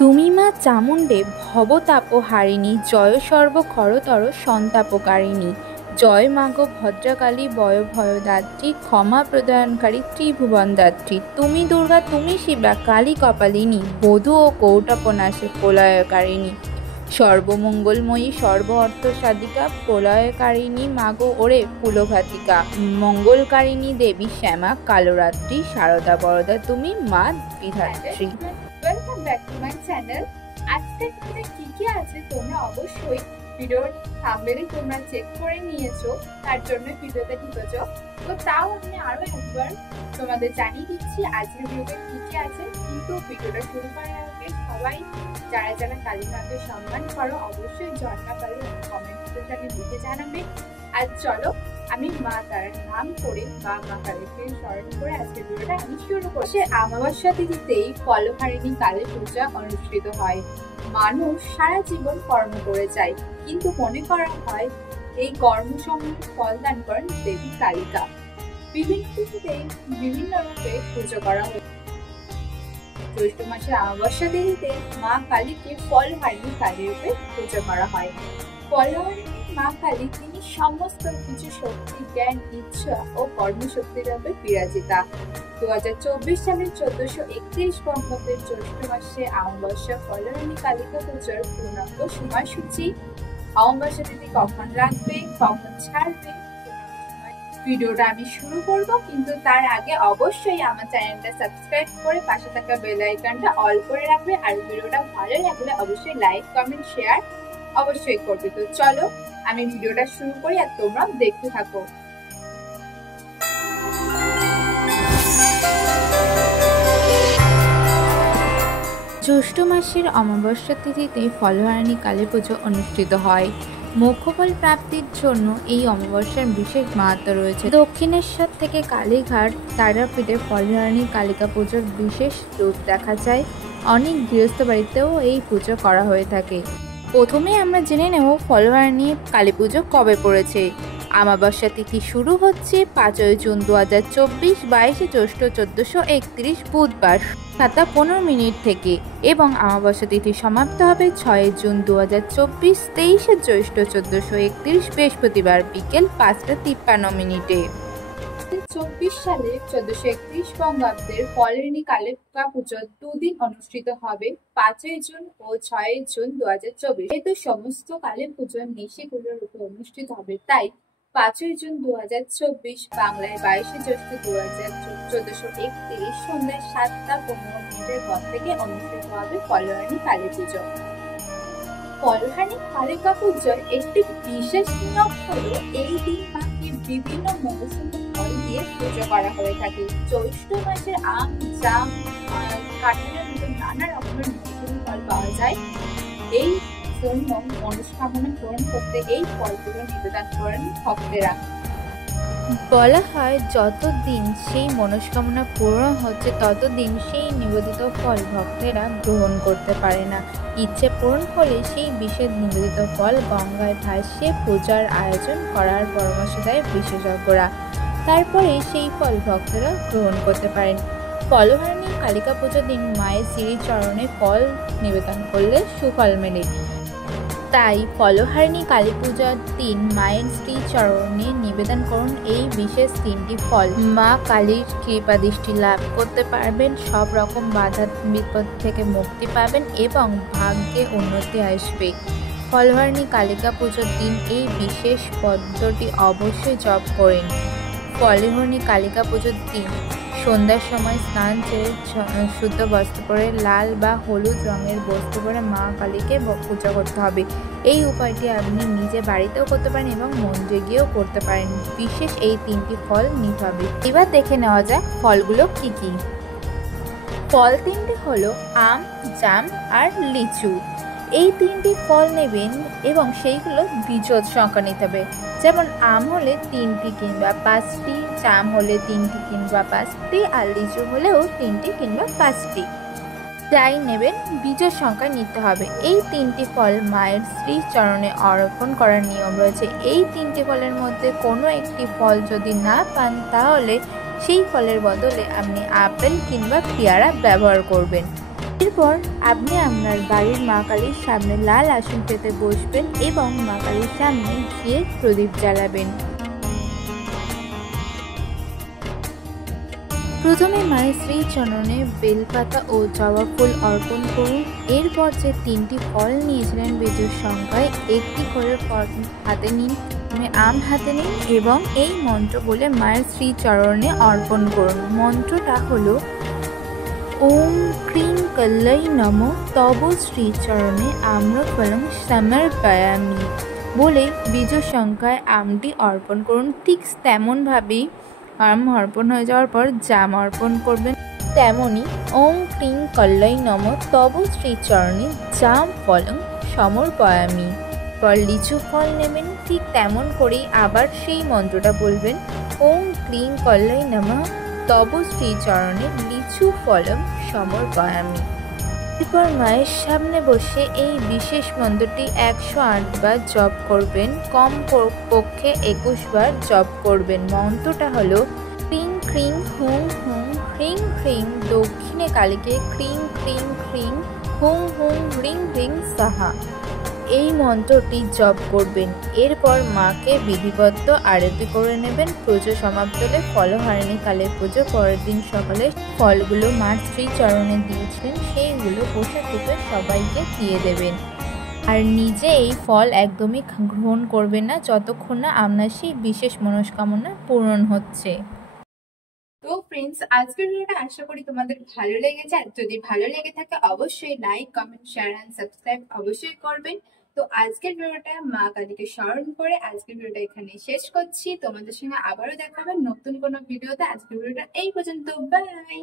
তুমি মা চামুণ্ডে ভবতাপহারিণী, জয় সর্বক্ষরতর সন্তাপকারিণী। জয় মাগো ভদ্রকালী, বয় ভয়দাত্রী, ক্ষমা প্রদানকারী, ত্রিভুবনদাত্রী। তুমি দুর্গা, তুমি শিবা, কালী কপালিনী, বধূ ও কৌটপনাশে প্রলয়কারিণী। সর্বমঙ্গলময়ী, সর্ব অর্থ সাধিকা, প্রলয়কারিণী মাগো ওরে কুলঘাতিকা। মঙ্গলকারিণী দেবী শ্যামা কালরাত্রি, শারদা বরদা তুমি মা বিধাত্রী। Welcome back to my channel. আজকে কি কি আছে তোমরা অবশ্যই ভিডিওর থাম্বনেলে তোমরা চেক করে নিয়েছো, তার জন্য ভিডিওতে ঢুকেছো। তো তাও আমি আরো একবার তোমাদের জানিয়ে দিচ্ছি আজকের ভিডিওতে কি কি আছে। কিন্তু ভিডিওটা শুরু করার আগে সবাই যারা যারা কালী মাকে সম্মান করো অবশ্যই জন্মা কালী কমেন্ট সেকশনে লিখে জানাবে। আর চলো আমি মা তার নাম করে বা মা কালীকে স্মরণ করে আজকের ভিডিওটা আমি শুরু করছি। অমাবস্যা তিথিতেই ফলহারিণী কালী পূজা অনুষ্ঠিত হয়। মানুষ সারা জীবন কর্ম করে যায়, কিন্তু মনে করা হয় এই কর্মসমূহ ফল দান করেন দেবী কালিকা। বিভিন্ন তিথিতেই বিভিন্ন রূপে পুজো করা হয়। জ্যৈষ্ঠ মাসের অমাবস্যা তিথিতে মা কালীকে ফলহারিণী কালী রূপে পুজো করা হয়। ফলহারিণী মা কালী তিনি সমস্ত কিছু শক্তি, জ্ঞান, ইচ্ছা ও কর্মশক্তি রূপে বিরাজিতা। 2024 সালের 1431 বঙ্গাব্দের জ্যৈষ্ঠ মাসে অমাবস্যা ফলহারিণী কালিকা পূজার পূর্ণাঙ্গ সময়সূচি, অমাবস্যা তিথি কখন রাখবে, কখন ছাড়বে, ভিডিওটা আমি শুরু করব। কিন্তু তার আগে অবশ্যই আমার চ্যানেলটা সাবস্ক্রাইব করে পাশে থাকা বেল আইকনটা অল করে রাখবে। আর ভিডিওটা ভালো লাগলে অবশ্যই লাইক, কমেন্ট, শেয়ার অবশ্যই করবে। তো চলো আমি ভিডিওটা শুরু করি আর তোমরা দেখতে থাকো। জ্যৈষ্ঠ মাসের অমাবস্যা তিথিতে ফলহারিণী কালী পুজো অনুষ্ঠিত হয়। মোক্ষফল প্রাপ্তির জন্য এই অমাবস্যার বিশেষ মাহাত্ম্য রয়েছে। দক্ষিণেশ্বর থেকে কালীঘাট, তারাপীঠে ফলহারিণী কালিকা পুজোর বিশেষ রূপ দেখা যায়। অনেক গৃহস্থ বাড়িতেও এই পুজো করা হয়ে থাকে। প্রথমে আমরা জেনে নেব ফলহারিণী কালী পুজো কবে পড়েছে। অমাবস্যা তিথি শুরু হচ্ছে 5 জুন 2024, 22 জ্যৈষ্ঠ 1431 বুধবার 7:15 থেকে এবং অমাবস্যা তিথি সমাপ্ত হবে 6 জুন 2024, 23 জ্যৈষ্ঠ 1431 বৃহস্পতিবার বিকেল 5:53। 2024 সালে 1431 বঙ্গাব্দের ফলহারিণী কালিকা পুজো দুদিন অনুষ্ঠিত হবে, 5 জুন ও 6 জুন 2024। যেহেতু সমস্ত কালী পুজো নিশিগুলোর উপর অনুষ্ঠিত হবে, তাই 5 জুন 2024 বাংলায় 22 জ্যৈষ্ঠ 1431 সন্ধ্যা 7:15 পর থেকে অনুষ্ঠিত হবে ফলহারিণী কালী পুজো। ফলহারিণী কালিকা পুজোর একটি বিশেষ নিয়ম হলো এই দিন মাকে বিভিন্ন মৌসুমী ফল দিয়ে পুজো করা হয়ে থাকে। জ্যৈষ্ঠ মাসের আম, জাম, কাঁঠালের মতো নানা রকমের মৌসুমী ফল পাওয়া যায়। এই জন্য মনস্কামনা পূরণ করতে এই ফলগুলো নিবেদন করেন ভক্তেরা। বলা হয় যতদিন সেই মনস্কামনা পূরণ হচ্ছে ততদিন সেই নিবেদিত ফল ভক্তেরা গ্রহণ করতে পারে না। ইচ্ছে পূরণ হলে সেই বিশেষ নিবেদিত ফল গঙ্গায় ভাসিয়ে পূজার আয়োজন করার পরামর্শ দেয় বিশেষজ্ঞরা। তারপরে সেই ফল ভক্তরা গ্রহণ করতে পারেন। ফলহারিণী কালিকা পুজোর দিন মায়ের শ্রীচরণে ফল নিবেদন করলে সুফল মেলে। তাই ফলহারিণী কালী পূজার দিন মায়ের শ্রীচরণে নিবেদন করুন এই বিশেষ 3টি ফল। মা কালীর কৃপা দৃষ্টি লাভ করতে পারবেন, সব রকম বাধা বিপদ থেকে মুক্তি পাবেন এবং ভাগ্যে উন্নতি আসবে। ফলহারিণী কালিকা পুজোর দিন এই বিশেষ পদ্ধতি অবশ্যই জপ করেন। ফলহারিণী কালিকা পুজোর দিন সন্ধ্যার সময় স্নান সেরে শুদ্ধ বস্ত্র পরে লাল বা হলুদ রঙের বস্ত্র পরে মা কালীকে পূজা করতে হবে। এই উপায়টি আপনি নিজে বাড়িতেও করতে পারেন এবং মন্দিরে গিয়েও করতে পারেন। বিশেষ এই 3টি ফল নিতে হবে। এবার দেখে নেওয়া যাক ফলগুলো কি কি। ফল 3টি হলো আম, জাম আর লিচু। এই 3টি ফল নেবেন এবং সেইগুলো বিজোড় সংখ্যা নিতে হবে। যেমন আম হলে 3টি কিংবা 5টি, জাম হলে 3টি কিংবা 5টি, আর লিচু হলেও 3টি কিংবা 5টি। যাই নেবেন বিজোড় সংখ্যা নিতে হবে। এই 3টি ফল মায়ের শ্রীচরণে অর্পণ করার নিয়ম রয়েছে। এই 3টি ফলের মধ্যে কোনো একটি ফল যদি না পান তাহলে সেই ফলের বদলে আপনি আপেল কিংবা পেয়ারা ব্যবহার করবেন। এরপর আপনি আপনার বাড়ির মা কালীর সামনে লাল আসন পেতে বসবেন এবং মা কালীর সামনে ঘিয়ের প্রদীপ জ্বালাবেন। প্রথমে মায়ের শ্রীচরণে বেলপাতা ও জবা ফুল অর্পণ করুন। এরপর যে 3টি ফল নিয়েছিলেন বিজোড় সংখ্যায় একটি করে ফল হাতে নিন, আম হাতে নিন এবং এই মন্ত্র বলে মায়ের শ্রীচরণে অর্পণ করুন। মন্ত্রটা হলো ওম ক্রিং কল্লাই নমঃ তব শ্রীচরণে আম্রফলং সমর্পয়ামি বলে বিজোড় সংখ্যায় আমটি অর্পণ করুন। ঠিক তেমনভাবেই আম অর্পণ হয়ে যাওয়ার পর জাম অর্পণ করবেন। তেমনই ওম ক্রিং কল্লাই নমঃ তব শ্রীচরণে জাম ফলং সমর্পয়ামি পর লিচু ফল নেবেন। ঠিক তেমন করেই আবার সেই মন্ত্রটা বলবেন ওম ক্রিং কল্লাই নমঃ তব শ্রীচরণে লিচু ফলম সমর্পয়ামি। এরপর মায়ের সামনে বসে এই বিশেষ মন্ত্রটি 108 বার জপ করবেন, কম পক্ষে 21 বার জপ করবেন। মন্ত্রটা হলো ক্রিং ক্রিং হুং হুং হ্রিং হ্রিং দক্ষিণে কালীকে ক্রিং ক্রিং হ্রিং হুং হুং হ্রিং হ্রিং সাহা। এই মন্ত্রটি জপ করবেন। এরপর মাকে বিধিবদ্ধ আরতি করে নেবেন। পুজো সমাপ্ত হলে ফলহারিণী কালী পুজো পরের দিন সকালে ফলগুলো মার শ্রীচরণে দিয়েছিলেন সেইগুলো প্রসাদ রূপে সবাইকে দিয়ে দেবেন। আর নিজে এই ফল একদমই গ্রহণ করবেন না যতক্ষণ না আপনার সেই বিশেষ মনস্কামনা পূরণ হচ্ছে। তো ফ্রেন্ডস, আজকের ভিডিওটা আশা করি তোমাদের ভালো লেগেছে। আর যদি ভালো লেগে থাকে অবশ্যই like, comment, share and subscribe অবশ্যই করবেন। তো আজকের ভিডিওটা মা কালীকে স্মরণ করে আজকের ভিডিওটা এখানে শেষ করছি। তোমাদের সঙ্গে আবারও দেখা হবে নতুন কোনো ভিডিওতে। আজকের ভিডিওটা এই পর্যন্ত, বাই।